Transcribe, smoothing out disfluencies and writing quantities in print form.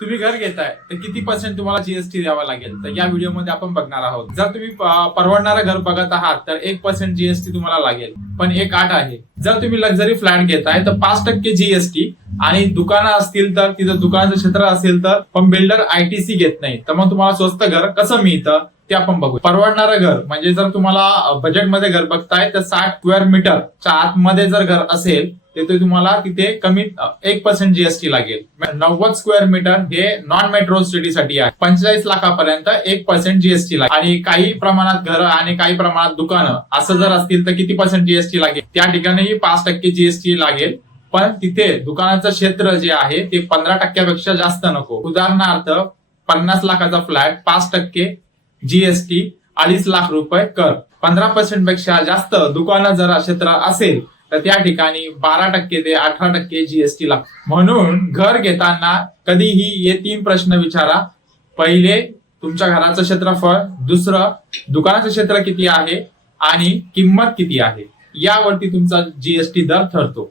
तुम्ही घर घेताय तर किती % तुम्हाला जीएसटी द्यावा लागेल, तर या व्हिडिओमध्ये आपण बघणार आहोत. जर तुम्ही परवडणारं घर बघत आहात तर 1% जीएसटी तुम्हाला लागेल, पण एक अट आहे. जर तुम्ही लक्झरी फ्लॅट घेताय तर 5% जीएसटी, आणि दुकानं असतील तर तिथं दुकानाचं क्षेत्र असेल तर पण बिल्डर आयटीसी घेत नाही. तर मग तुम्हाला स्वस्त घर कसं मिळतं ते आपण बघू. परवडणारं घर म्हणजे जर तुम्हाला बजेटमध्ये घर बघताय तर 60 स्क्वेअर मीटरच्या आतमध्ये जर घर असेल तर तुम्हाला तिथे कमीत 1% जीएसटी लागेल. 90 स्क्वेअर मीटर हे नॉन मेट्रो सिटीसाठी आहे. 45 लाखापर्यंत 1% जीएसटी लागेल. आणि काही प्रमाणात घरं आणि काही प्रमाणात दुकानं असं जर असतील तर किती % जीएसटी लागेल, त्या ठिकाणीही 5% जीएसटी लागेल. पण तिथे दुकानाचं क्षेत्र जे आहे ते 15% जास्त नको. उदाहरणार्थ 50 लाखाचा फ्लॅट, 5% जीएसटी, 2.5 लाख रुपये कर. 15% पेक्षा जास्त दुकानं जर क्षेत्र असेल तर त्या ठिकाणी 12% ते 18% जीएसटी लागतो. म्हणून घर घेताना कधीही हे 3 प्रश्न विचारा. पहिले, तुमच्या घराचं क्षेत्रफळ. दुसरं, दुकानाचं क्षेत्र किती आहे, आणि किंमत किती आहे. यावरती तुमचा जीएसटी दर ठरतो.